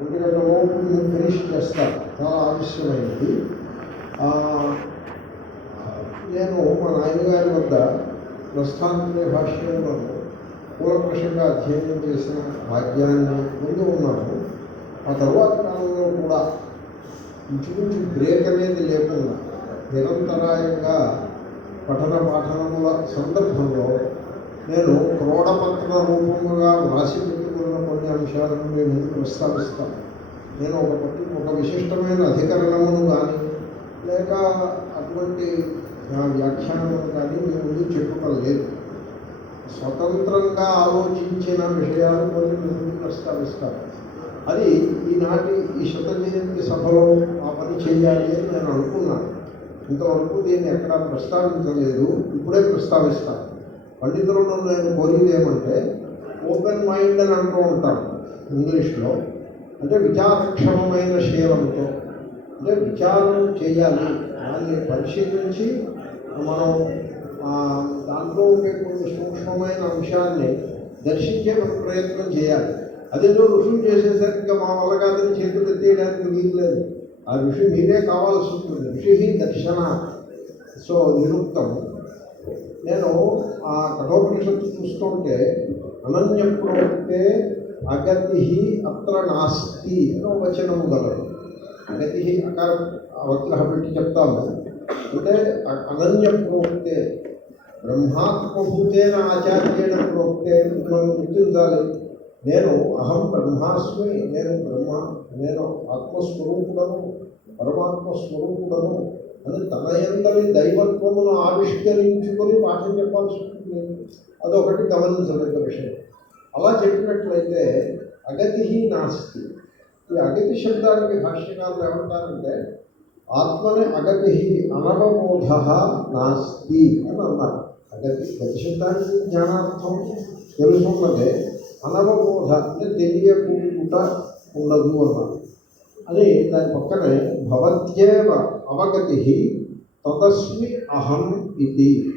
ఎందుకంటే ఓపెన్ లోపు ఫినిష్ చేస్తారు చాలా ఆలస్యమైనది నేను మా నాయనగారి వద్ద ప్రస్థానంలో భాష్యంలో కూలకృషంగా అధ్యయనం చేసిన భాగ్యాన్ని ముందు ఉన్నాను. ఆ తర్వాత కాలంలో కూడా ఇంచుమించు బ్రేక్ అనేది లేకుండా నిరంతరాయంగా పఠన పాఠనముల సందర్భంలో నేను క్రోడపత్ర రూపముగా వ్రాసి ఉన్న కొన్ని అంశాలను మీ ముందు ప్రస్తావిస్తాను? నేను ఒక పట్టి ఒక విశిష్టమైన అధికరణమును కానీ లేక అటువంటి వ్యాఖ్యానమును కానీ మీ ముందు చెప్పుకోలేదు. లేదు స్వతంత్రంగా ఆలోచించిన విషయాలు కొన్ని మీ ముందు ప్రస్తావిస్తాను. అది ఈనాటి ఈ శత జయంతి సభలో ఆ పని చేయాలి అని నేను అనుకున్నాను. ఇంతవరకు దీన్ని ఎక్కడా ప్రస్తావించలేదు. ఇప్పుడే ప్రస్తావిస్తాను. పండితులను నేను కోరిదేమంటే ఏమంటే ఓపెన్ మైండ్ అని అంటూ ఉంటారు ఇంగ్లీష్లో. అంటే విచారక్షమమైన శీలంతో. అంటే విచారం చేయాలి. దాన్ని పరిశీలించి మనం దాంట్లో ఉండే కొన్ని సూక్ష్మమైన అంశాన్ని దర్శించే మన ప్రయత్నం చేయాలి. అదేదో ఋషులు చేసేసరికి మా వల్ల కాదని చేతులు ఎత్తేయడానికి వీలు లేదు ఆ ఋషి మీరే కావాల్సి ఉంటుంది. ఋషి దర్శన. సో నిరుక్తం. నేను ఆ కఠోపనిషత్తు చూస్తుంటే అనన్య ప్రవృత్తే అగతి అత్ర నాస్తి అనో వచనము గలదు అగతి అకార వక్ర పెట్టి చెప్తాము అంటే అ- అనన్య ప్రవృత్తే బ్రహ్మాత్మభూతేన ఆచార్యేణ ప్రోక్తే మనం గుర్తించాలి నేను అహం బ్రహ్మాస్మి నేను బ్రహ్మ నేను ఆత్మస్వరూపుడను పరమాత్మ స్వరూపుడను అని తన ఎందరి దైవత్వమును ఆవిష్కరించుకొని పాఠం చెప్పాల్సి ఉంటుంది అదొకటి గమనించదగ్గ విషయం. అలా చెప్పినట్లయితే అగతి నాస్తి. ఈ అగతి శబ్దానికి భాష్యకారులు ఏమంటారంటే ఆత్మని అగతి అనవబోధ నాస్తి అని అన్నారు. అగతి గతి శబ్దానికి జ్ఞానార్థం తెలుసుకున్నదే అనవబోధ అంటే తెలియకుండా ఉండదు అన్నారు. అని దాని పక్కనే భవత్యేవ అవగతి తదస్మి అహం ఇది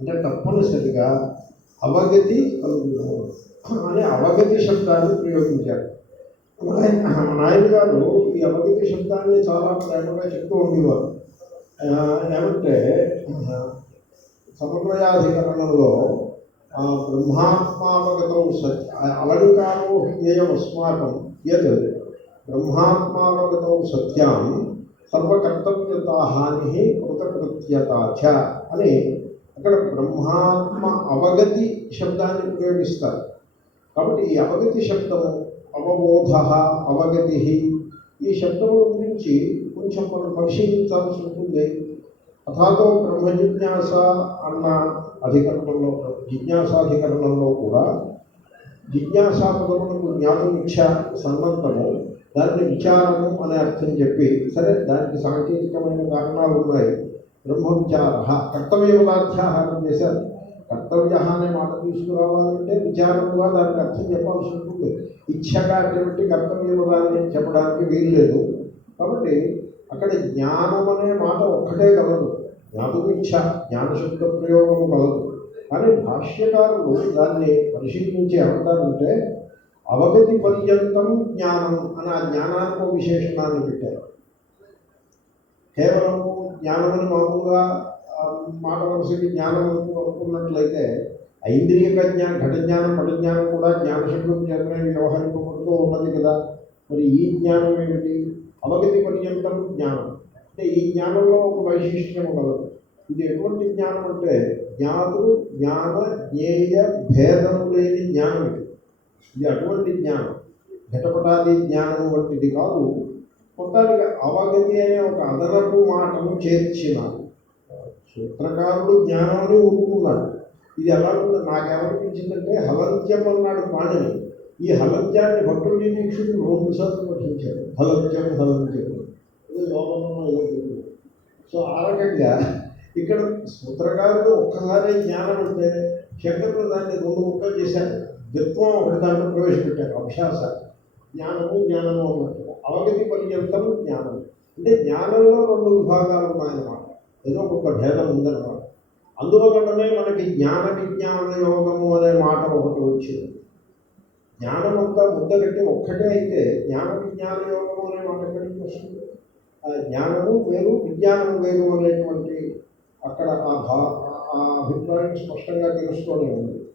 అంటే తప్పనిసరిగా అవగతి కలుగును అని అవగతి శబ్దాన్ని ప్రయోగించారు. నాయన నాయన గారు ఈ అవగతి శబ్దాన్ని చాలా ప్రేమగా చెప్తూ ఉండేవారు. ఆ, ఏమంటే ఆ, సమన్వయాధికరణంలో ఆ, బ్రహ్మాత్మావగతం సత్య అలంకారో జ్ఞేయం అస్మాకం యత్ బ్రహ్మాత్మావగతం సత్యాం సర్వకర్తవ్యత హాని కృతకృత్యత చ అని అక్కడ బ్రహ్మాత్మ అవగతి శబ్దాన్ని ఉపయోగిస్తారు. కాబట్టి ఈ అవగతి శబ్దము అవబోధ అవగతి. ఈ శబ్దముల గురించి కొంచెం మనం పరిశీలించాల్సి ఉంటుంది. అథాతో బ్రహ్మ జిజ్ఞాస అన్న అధికరణంలో జిజ్ఞాసాధికరణంలో కూడా జిజ్ఞాసాపదములకు జ్ఞాతమిచ్చ సన్నంతము దాన్ని విచారము అనే అర్థం చెప్పి సరే దానికి సాంకేతికమైన కారణాలు ఉన్నాయి బ్రహ్మవిచార విచార కర్తవ్య పదార్థాహారం చేశారు. కర్తవ్య అనే మాట తీసుకురావాలంటే విచారముగా దానికి అర్థం చెప్పాల్సి ఉంటుంది. ఇచ్ఛగా కాబట్టి కర్తవ్య పదాన్ని చెప్పడానికి వీల్లేదు. కాబట్టి అక్కడ జ్ఞానం అనే మాట ఒక్కటే కలదు. జ్ఞాతమిచ్ఛ జ్ఞానశబ్ద ప్రయోగము కలదు. కానీ భాష్యకారులు దాన్ని పరిశీలించి ఏమంటారంటే అవగతి పర్యంతం జ్ఞానం అని ఆ జ్ఞానానికి విశేషణాన్ని పెట్టారు. కేవలము జ్ఞానమని మామూలుగా మాట మనసుకి జ్ఞానం అనుకున్నట్లయితే ఐంద్రియక జ్ఞానం ఘట జ్ఞానం పట కూడా జ్ఞానశబ్దం చేతనే వ్యవహరింపబడుతూ ఉన్నది కదా. మరి ఈ జ్ఞానం ఏమిటి? అవగతి పర్యంతం జ్ఞానం. అంటే ఈ జ్ఞానంలో ఒక వైశిష్ట్యం కలదు ఇది ఎటువంటి జ్ఞానం అంటే జ్ఞాతు జ్ఞాన జ్ఞేయ భేదం లేని జ్ఞానం ఇది. ఇది అటువంటి జ్ఞానం. ఘటపటాది జ్ఞానం వంటిది కాదు. మొత్తానికి అవగతి అనే ఒక అదనపు మాటను చేర్చిన సూత్రకారుడు జ్ఞానాన్ని ఊరుకున్నాడు. ఇది ఎలా ఉంది నాకేమనిపించిందంటే హలంత్యం అన్నాడు పాణిని ఈ హలంత్యాన్ని భక్తుడు దీక్షుడు రెండు సార్లు పఠించాడు హలంత్యం హలంత్యం. ఇది యోగంలో సో ఆ రకంగా ఇక్కడ సూత్రకారుడు ఒక్కసారి జ్ఞానం అంటే శంకరులు దాన్ని రెండు ముక్కలు చేశారు. ద్విత్వం ఒకటి దాంట్లో ప్రవేశపెట్టారు. అభ్యాస. జ్ఞానము జ్ఞానము అన్నట్టు. అవగతి పర్యంతం జ్ఞానం. అంటే జ్ఞానంలో రెండు విభాగాలు ఉన్నాయన్నమాట. ఏదో ఒక భేదం ఉందన్నమాట. అందులో అందువలననే మనకి జ్ఞాన విజ్ఞాన యోగము అనే మాట ఒకటి వచ్చింది. జ్ఞానం అంతా ముద్ద పెట్టి ఒక్కటే అయితే జ్ఞాన విజ్ఞాన యోగము అనే మాట ఎక్కడికి వస్తుంది? ఆ జ్ఞానము వేరు విజ్ఞానము వేరు అనేటువంటి అక్కడ ఆ భా ఆ అభిప్రాయం స్పష్టంగా తెలుస్తూనే ఉంది.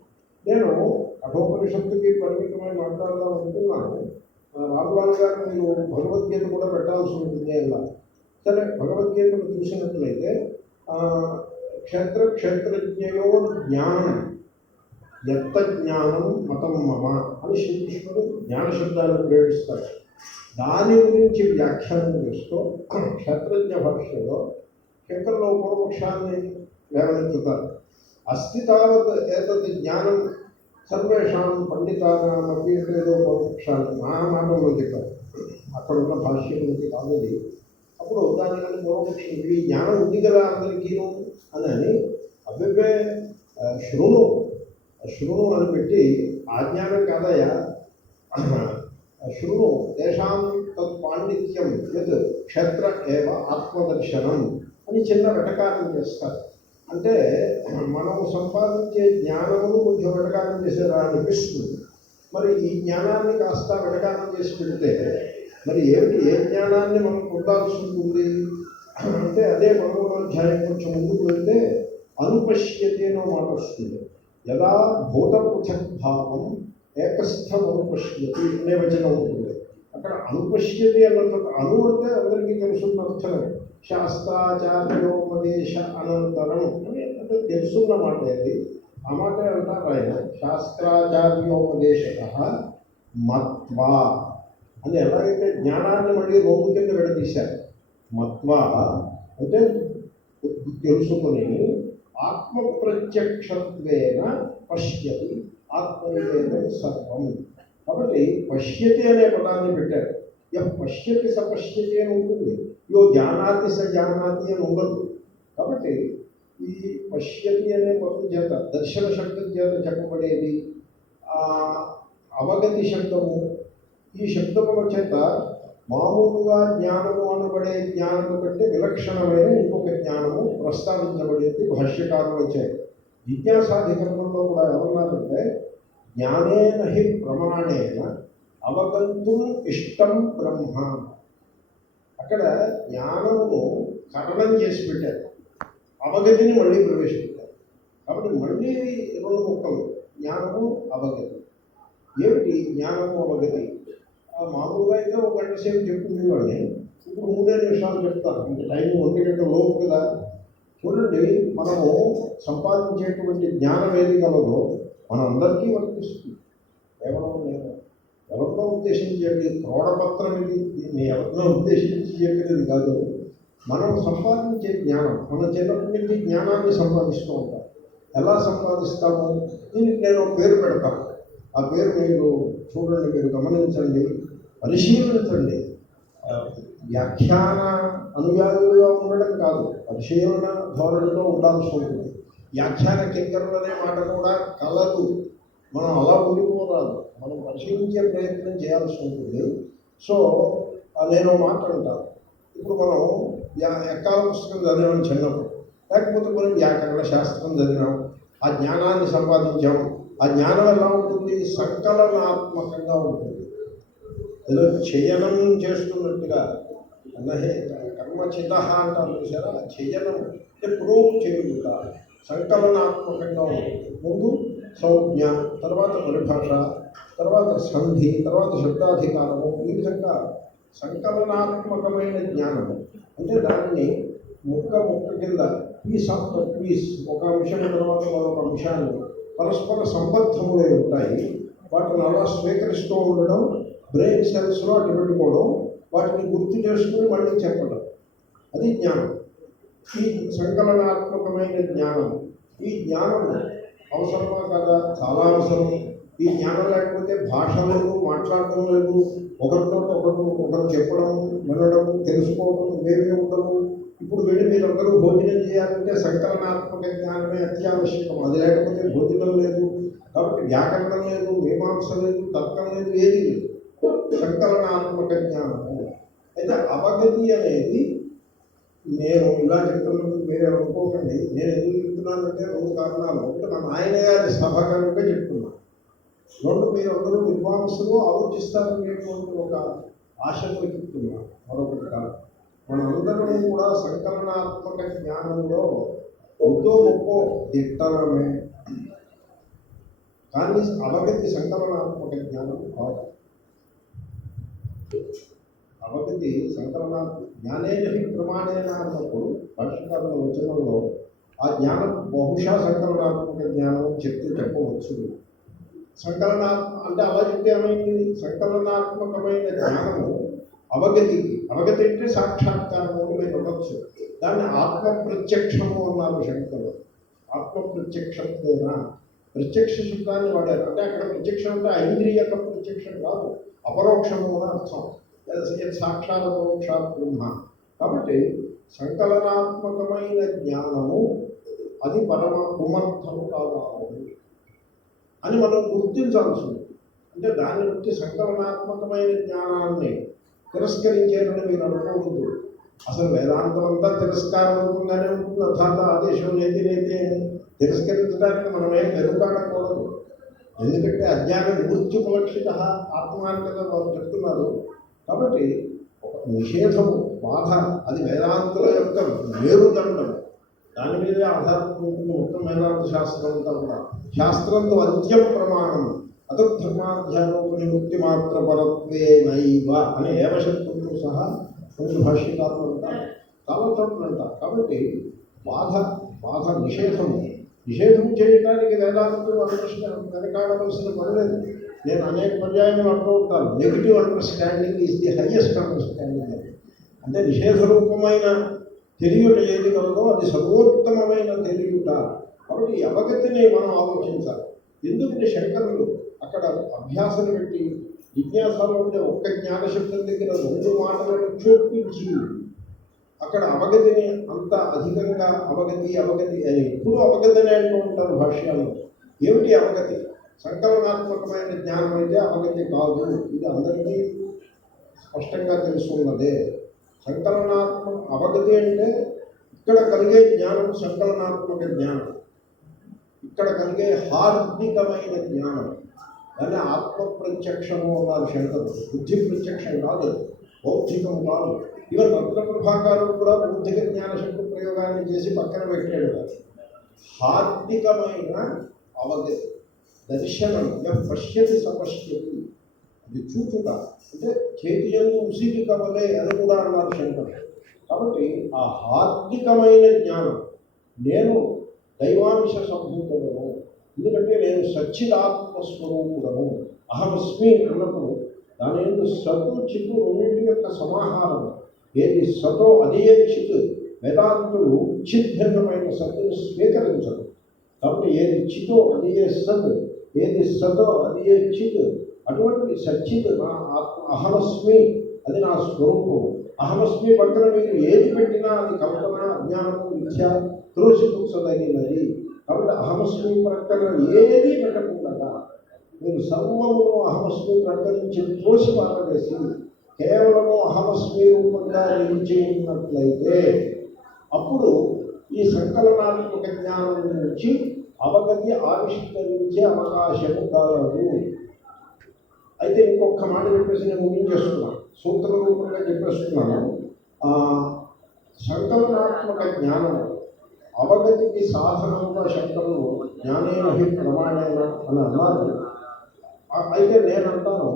నేను కఠోపనిషత్తుకి పరిమితమై మాట్లాడదాం అనుకున్నాను. ఆ గారు మీరు భగవద్గీత కూడా పెట్టాల్సి ఉంటుంది అలా సరే భగవద్గీతను చూసినట్లయితే క్షేత్ర క్షేత్రజ్ఞయో జ్ఞానం. ఎత్త జ్ఞానం? మతం మమ అని శ్రీకృష్ణుడు జ్ఞాన శబ్దాన్ని ప్రయోగిస్తాడు దాని గురించి వ్యాఖ్యానం చేస్తూ క్షేత్రజ్ఞ భాషలో శంకరులో పూర్వపక్షాన్ని లేవనెత్తుతారు అస్తి తావత్ ఏతత్ జ్ఞానం సర్వేషాం పండితానాం అపి ఏదో పూర్వపక్షాన్ని నా మాటల్లో చెప్పారు అక్కడ ఉన్న భాష్యం నుంచి కాదు అప్పుడు దాని కానీ పూర్వపక్షం ఈ జ్ఞానం ఉంది కదా అందరికీ అని అని అబ్బే శృణు శృణు అని పెట్టి ఆ జ్ఞానం కాదయా శృణు తేషాం తత్ పాండిత్యం యత్ క్షేత్ర ఏవ ఆత్మదర్శనం అని చిన్న వెటకారం చేస్తారు. అంటే మనం సంపాదించే జ్ఞానమును కొంచెం వెటకారం చేసేలా అనిపిస్తుంది. మరి ఈ జ్ఞానాన్ని కాస్త వెటకారం చేసి పెడితే మరి ఏమిటి? ఏ జ్ఞానాన్ని మనం పొందాల్సి ఉంటుంది? అంటే అదే పదమూడో కొంచెం ముందుకు వెళ్తే అనుపశ్యతి మాట వస్తుంది. యదా భూత పృథక్ భావం ఏకస్థం అనుపశ్యతి అనే వచనం ఉంటుంది. అక్కడ అనుపశ్యతి అన్నట్టు అను అంటే అందరికీ తెలుసున్న అర్థమే. శాస్త్రాచార్యోపదేశ అనంతరం అని అంటే తెలుసున్న మాట అది ఆ మాట అంటారు ఆయన శాస్త్రాచార్యోపదేశ మత్వా అని ఎలాగైతే జ్ఞానాన్ని మళ్ళీ రోగు కింద విడదీశారు మత్వా అంటే తెలుసుకుని ఆత్మ ప్రత్యక్షత్వేన పశ్యతి ఆత్మనివేదం సర్వం కాబట్టి పశ్యతి అనే పదాన్ని పెట్టారు ఎం పశ్యతి సపశ్యతి అని ఉంటుంది. యో జానాతి స జానాతి అని ఉండదు. కాబట్టి ఈ పశ్యతి అనే పదం చేత దర్శన శబ్దం చేత చెప్పబడేది అవగతి శబ్దము. ఈ శబ్దముల చేత మామూలుగా జ్ఞానము అనబడే జ్ఞానము కంటే విలక్షణమైన ఇంకొక జ్ఞానము ప్రస్తావించబడేది భాష్యకారుల చేత జిజ్ఞాసాధికరణంలో కూడా ఏమన్నారంటే జ్ఞానేన హి ప్రమాణేన అవగంతుం ఇష్టం బ్రహ్మ. అక్కడ జ్ఞానమును కరణం చేసి పెట్టారు. అవగతిని మళ్ళీ ప్రవేశపెట్టారు. కాబట్టి మళ్ళీ రెండు ముక్కలు జ్ఞానము అవగతి. ఏమిటి జ్ఞానము అవగతి? ఆ మామూలుగా అయితే ఒక గంట సేపు చెప్పుకునేవాడిని ఇప్పుడు మూడే నిమిషాలు చెప్తాను. ఇంకా టైం ఒంటి గంట లోపు కదా. చూడండి మనము సంపాదించేటువంటి జ్ఞానం ఏది కలదో మనందరికీ వర్తిస్తుంది. కేవలం నేను ఎవరినో ఉద్దేశించేది క్రోడపత్రం ఇది. దీన్ని ఎవరినో ఉద్దేశించి చెప్పినది కాదు. మనం సంపాదించే జ్ఞానం మన చిన్నప్పటి నుంచి జ్ఞానాన్ని సంపాదిస్తూ ఉంటాం. ఎలా సంపాదిస్తాము? దీనికి నేను ఒక పేరు పెడతాను. ఆ పేరు మీరు చూడండి మీరు గమనించండి పరిశీలించండి. వ్యాఖ్యాన అనుయాయులుగా ఉండడం కాదు పరిశీలన ధోరణిలో ఉండాల్సి ఉంటుంది. వ్యాఖ్యాన కింకరులు అనే మాట కూడా కలదు. మనం అలా ఉండిపోరాదు. మనం పరిశీలించే ప్రయత్నం చేయాల్సి ఉంటుంది. సో నేను ఒక మాట అంటాను ఇప్పుడు మనం వ్యా- ఎక్కాల పుస్తకం చదివాం చిన్నప్పుడు. లేకపోతే మనం వ్యాకరణ శాస్త్రం చదివాం. ఆ జ్ఞానాన్ని సంపాదించాం. ఆ జ్ఞానం ఎలా ఉంటుంది? సంకలనాత్మకంగా ఉంటుంది. ఏదో చయనం చేస్తున్నట్టుగా. అన్నహే కర్మచిత అంటారు చూసారా? చయనం అంటే ప్రూవ్ చేయుట సంకలనాత్మకంగా ఉంటుంది. ముందు సంజ్ఞ తర్వాత పరిభాష తర్వాత సంధి తర్వాత శబ్దాధికారము ఈ విధంగా సంకలనాత్మకమైన జ్ఞానము. అంటే దానిని ముక్క ముక్క కింద పీస్ ఆఫ్టర్ పీస్ ఒక అంశం తర్వాత మరొక అంశాలు పరస్పర సంబద్ధములై ఉంటాయి. వాటిని అలా స్వీకరిస్తూ ఉండడం బ్రెయిన్ సెల్స్లో అటు పెట్టుకోవడం వాటిని గుర్తు చేసుకుని మళ్ళీ చెప్పడం. అది జ్ఞానం. ఈ సంకలనాత్మకమైన జ్ఞానం. ఈ జ్ఞానం అవసరమా కదా? చాలా అవసరం ఈ జ్ఞానం లేకపోతే భాష లేదు మాట్లాడటం లేదు. ఒకరితో ఒకరు ఒకరు చెప్పడం వినడం తెలుసుకోవడం వేరే ఉండవు ఇప్పుడు వెళ్ళి మీరందరూ భోజనం చేయాలంటే సంకలనాత్మక జ్ఞానమే అత్యావశ్యకం. అది లేకపోతే భోజనం లేదు. కాబట్టి వ్యాకరణం లేదు మీమాంస లేదు తర్కం లేదు ఏది లేదు. సంకలనాత్మక జ్ఞానము. అయితే అవగతి అనేది నేను ఇలా చెప్తున్నప్పుడు మీరే అనుకోకండి నేను ఎందుకు చెప్తున్నానంటే రెండు కారణాలు. ఒకటి మా నాయన గారి సభ కనుక చెప్తున్నాను రెండు మీరందరూ విద్వాంసులు ఆలోచిస్తారనేటువంటి ఒక ఆశను వెతుకుతున్నారు మరొకటి కాదు. మనందరం కూడా సంకలనాత్మక జ్ఞానంలో ఎంతో గొప్ప దిట్టమే కానీ అవగతి సంకలనాత్మక జ్ఞానం కాదు. అవగతి సంకలనాత్మక జ్ఞానేనహి ప్రమాణేన అన్నప్పుడు భాష్యకారుల వచనంలో ఆ జ్ఞానం బహుశా సంకలనాత్మక జ్ఞానం చెప్తే చెప్పవచ్చు సంకలనాత్మ అంటే అలా చెప్తే ఏమైంది సంకలనాత్మకమైన జ్ఞానము అవగతి అవగతి అంటే సాక్షాత్కారము అని మీరు అనొచ్చు. దాన్ని ఆత్మ ప్రత్యక్షము అన్నారు శంకరులు ఆత్మ ప్రత్యక్షత్వేన ప్రత్యక్ష శబ్దాన్ని వాడారు. అంటే అక్కడ ప్రత్యక్షం అంటే ఐంద్రియక ప్రత్యక్షం కాదు అపరోక్షము అని అర్థం. సాక్షాత్ పరోక్షాత్ బ్రహ్మ. కాబట్టి సంకలనాత్మకమైన జ్ఞానము అది పరమ కుమర్థము కాదు. అని మనం గుర్తించాల్సి ఉంది అంటే దాన్ని బట్టి సంకలనాత్మకమైన జ్ఞానాన్ని తిరస్కరించేటట్టు మీరు అనుకోవద్దు. అసలు వేదాంతం అంతా తిరస్కారవంతంగానే ఉంటుంది. అర్థాత ఆదేశం నేతి నేతి అని తిరస్కరించడానికి ఏం వెనుకాడకూడదు ఎందుకంటే అజ్ఞాన నివృత్తిపలక్షిత ఆత్మాన్ని కదా వారు చెప్తున్నారు. కాబట్టి ఒక నిషేధము బాధ అది వేదాంతుల యొక్క వేరుదండము దాని మీదే ఆధారపడి ఉంటుంది మొత్తం వేదాంత శాస్త్రం అంతా కూడా. శాస్త్రంతో అంత్యం ప్రమాణం అతద్ధర్మాధ్యానోపనివృత్తి మాత్ర పరత్వే నైవ అనే ఏవశక్తులతో సహా కొన్ని భాష్యకారులు అంటారు చాలా చోట్ల అంటారు కాబట్టి బాధ బాధ నిషేధము. నిషేధం చేయడానికి వేదాంతులు అండర్స్టాండ్ వెనకాడవలసిన పని లేదు. నేను అనేక పర్యాయములు అంటూ ఉంటాను. Negative understanding is the highest understanding అని అంటే నిషేధ రూపమైన తెలియట ఏది కలదో అది సర్వోత్తమమైన తెలియట. కాబట్టి అవగతిని మనం ఆలోచించాలి. ఎందుకంటే శంకరులు అక్కడ అభ్యాసం పెట్టి జిజ్ఞాసలో ఉండే ఒక్క జ్ఞానశబ్దం దగ్గర రెండు మాటలను చూపించి అక్కడ అవగతిని అంత అధికంగా అవగతి అవగతి అని ఎప్పుడు అవగతిని అంటూ ఉంటారు భాష్యాలు. ఏమిటి అవగతి? సంకలనాత్మకమైన జ్ఞానం అయితే అవగతి కాదు. ఇది అందరికీ స్పష్టంగా తెలుసున్నదే. సంకలనాత్మక అవగతి అంటే ఇక్కడ కలిగే జ్ఞానం సంకలనాత్మక జ్ఞానం ఇక్కడ కలిగే హార్దికమైన జ్ఞానం దాన్ని ఆత్మ ప్రత్యక్షము అన్నారు శంకరు. బుద్ధి ప్రత్యక్షం కాదు. బౌద్ధికం కాదు. ఇవన్న రత్న ప్రభాకారుడు కూడా బౌద్ధిక జ్ఞానశక్తి ప్రయోగాన్ని చేసి పక్కన పెట్టాడు హార్దికమైన అవగతి. దర్శనం. ఎం పశ్యతి సపశ్యతి. అది చూచుట అంటే చేతి ఎందు ఉసిరి కవలే అని కూడా అన్నారు శంకరుడు కాబట్టి ఆ హార్దికమైన జ్ఞానం నేను దైవాంశ సంభూతులను ఎందుకంటే నేను సచ్చిదాత్మస్వరూపుడను అహమస్మి అన్నప్పుడు దాని ఎందు సత్తు చిత్తు రెండింటి యొక్క సమాహారం ఏది సతో అదే చిత్ వేదాంతుడు చిద్భిన్నమైన సత్తుని స్వీకరించరు కాబట్టి ఏది చితో అదే సత్ ఏది సతో అదే చిత్ అటువంటి సచ్యత నా ఆత్మ అహమస్మి అది నా స్వరూపం అహమస్మి పక్కన మీరు ఏది పెట్టినా అది కల్పన అజ్ఞానము మిథ్య త్రోసిపుచ్చదగినది కాబట్టి అహమస్మి ప్రకటన ఏది పెట్టకుండా మీరు సర్వమును అహమస్మి ప్రకటించి త్రోసి పారవేసి కేవలము అహమస్మి రూపంగా నిలిచి ఉన్నట్లయితే అప్పుడు ఈ సంకలనాత్మక జ్ఞానం నుంచి అవగతి ఆవిష్కరించే అవకాశం కలదు. అయితే ఇంకొక మాట చెప్పేసి నేను ముగించేస్తున్నాను సూత్ర రూపంగా చెప్పేస్తున్నాను. సంకలనాత్మక జ్ఞానం అవగతికి సాధనంగా శంకరులు జ్ఞానేన హి ప్రమాణేన అని అన్నారు. అయితే నేనంటాను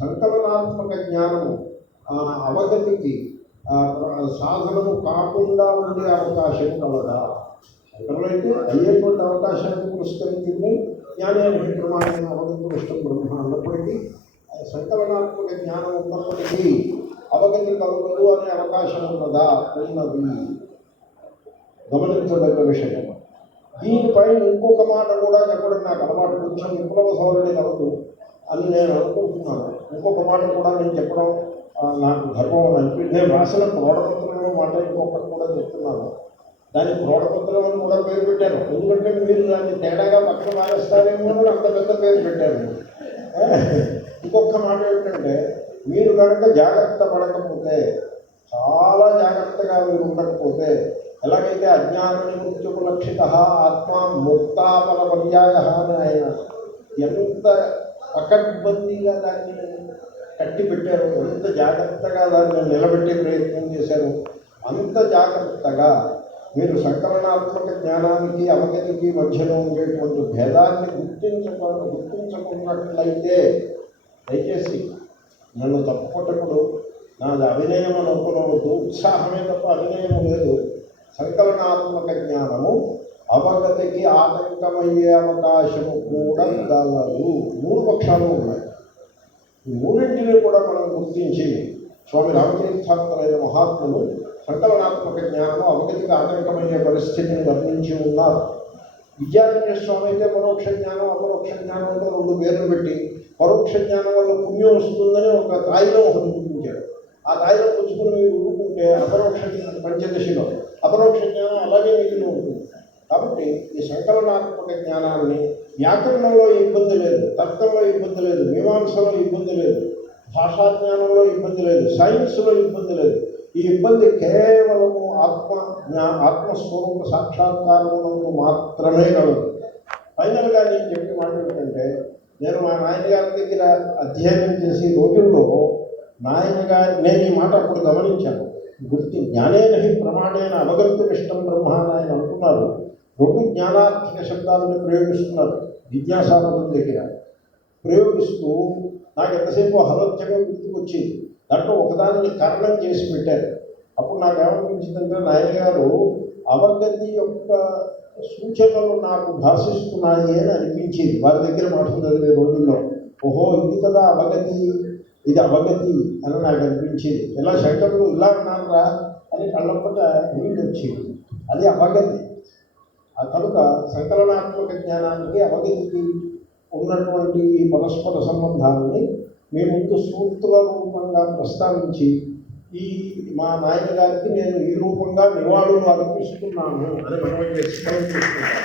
సంకలనాత్మక జ్ఞానము అవగతికి సాధనము కాకుండా ఉండే అవకాశం కలదా? శంకరులు అయితే అయ్యేటువంటి అవకాశాన్ని పురస్కరించింది జ్ఞానేన హి ప్రమాణేన అవగతి ఇష్టం బ్రహ్మ అన్నప్పటికీ సంకలనాత్మక జ్ఞానం ఉన్నప్పటికీ అవగతి కలగదు అనే అవకాశం ఉన్నదా? ఉన్నది. గమనించదగ్గ విషయం. దీనిపైన ఇంకొక మాట కూడా చెప్పడం నాకు అలవాటు. కొంచెం విప్లవ సౌరణి కలదు అని నేను అనుకుంటున్నాను. ఇంకొక మాట కూడా నేను చెప్పడం నాకు గర్వం అని అనిపి నేను రాసిన ప్రోడపత్రంలో మాట ఇంకొకటి కూడా చెప్తున్నాను. దాని ప్రోడపత్రం అని కూడా పేరు పెట్టాను. ఎందుకంటే మీరు దాన్ని తేడాగా పక్కన మారేస్తారేమో అని అంత పెద్ద పేరు పెట్టాను. ఇంకొక మాట ఏమిటంటే మీరు కనుక జాగ్రత్త పడకపోతే చాలా జాగ్రత్తగా మీరు ఉండకపోతే ఎలాగైతే అజ్ఞాన లక్షిత ఆత్మ ముక్తాపల పర్యాయ అని ఆయన ఎంత పకడ్బందీగా దాన్ని కట్టి పెట్టారు ఎంత జాగ్రత్తగా దాన్ని నిలబెట్టే ప్రయత్నం చేశారు అంత జాగ్రత్తగా మీరు సంకలనాత్మక జ్ఞానానికి అవగతికి మధ్యలో ఉండేటువంటి భేదాన్ని గుర్తించక గుర్తించకున్నట్లయితే దయచేసి నన్ను తప్పుపట్టకుడు నాది అవినయం అని అనుకునవద్దు. ఉత్సాహమే తప్ప అవినయం లేదు. సంకలనాత్మక జ్ఞానము అవగతికి ఆటంకమయ్యే అవకాశము కూడా గలదు. మూడు పక్షాలు ఉన్నాయి. ఈ మూడింటిని కూడా మనం గుర్తించి స్వామి రామతీర్థాత్మలైన మహాత్ములు సంకలనాత్మక జ్ఞానము అవగతికి ఆటంకమయ్యే పరిస్థితిని వర్ణించి ఉన్నారు. విద్యారణ్య స్వామి అయితే పరోక్ష జ్ఞానం అపరోక్ష జ్ఞానంతో రెండు పేర్లు పెట్టి పరోక్ష జ్ఞానం వల్ల పుణ్యం వస్తుందని ఒక తాయిలో ఒకటి చూపించాడు ఆ తాయిలో పుచ్చుకుని మీరు ఊరుకుంటే అపరోక్ష జ్ఞానం పంచదశలో అపరోక్ష జ్ఞానం అలాగే మిగిలి ఉంటుంది. కాబట్టి ఈ సంకలనాత్మక జ్ఞానాన్ని వ్యాకరణంలో ఇబ్బంది లేదు తర్కంలో ఇబ్బంది లేదు మీమాంసలో ఇబ్బంది లేదు భాషా జ్ఞానంలో ఇబ్బంది లేదు సైన్స్లో ఇబ్బంది లేదు. ఈ ఇబ్బంది కేవలము ఆత్మ జ్ఞా ఆత్మస్వరూప సాక్షాత్కారమునందు మాత్రమే కలదు. ఫైనల్గా నేను చెప్పిన మాట ఏంటంటే నేను మా నాయనగారి దగ్గర అధ్యయనం చేసే రోజుల్లో నాయనగారి నేను ఈ మాట అప్పుడు గమనించాను. గుర్తి జ్ఞానేనహి ప్రమాణేన అవగంతుమిష్టం బ్రహ్మ అని ఆయన అంటున్నారు రెండు జ్ఞానార్థక శబ్దాలను ప్రయోగిస్తున్నారు విద్యాసాగరం దగ్గర. ప్రయోగిస్తూ నాకు ఎంతసేపు హలోత్యమే గుర్తుకొచ్చింది. దాంట్లో ఒకదాన్ని కరణం చేసి పెట్టారు. అప్పుడు నాకు ఏమనిపించిందంటే నాయన గారు అవగతి యొక్క సూచనలు నాకు భాషిస్తున్నాయి అని అనిపించింది. వారి దగ్గర మాటలు చదివే రోజుల్లో ఓహో ఇది కదా అవగతి ఇది అవగతి అని నాకు అనిపించింది. ఇలా శంకరుడు ఇలా అన్నారా అని కళ్ళప్పట నీళ్ళు వచ్చింది అది అవగతి. ఆ కనుక సంకలనాత్మక జ్ఞానానికి అవగతికి ఉన్నటువంటి ఈ పరస్పర సంబంధాన్ని మీ ముందు సూత్ర రూపంగా ప్రస్తావించి ఈ మా నాయన గారికి నేను ఈ రూపంగా నివాళులు అర్పిస్తున్నాను. అని మనం ఎక్స్ప్లెయిన్ చేస్తున్నాం?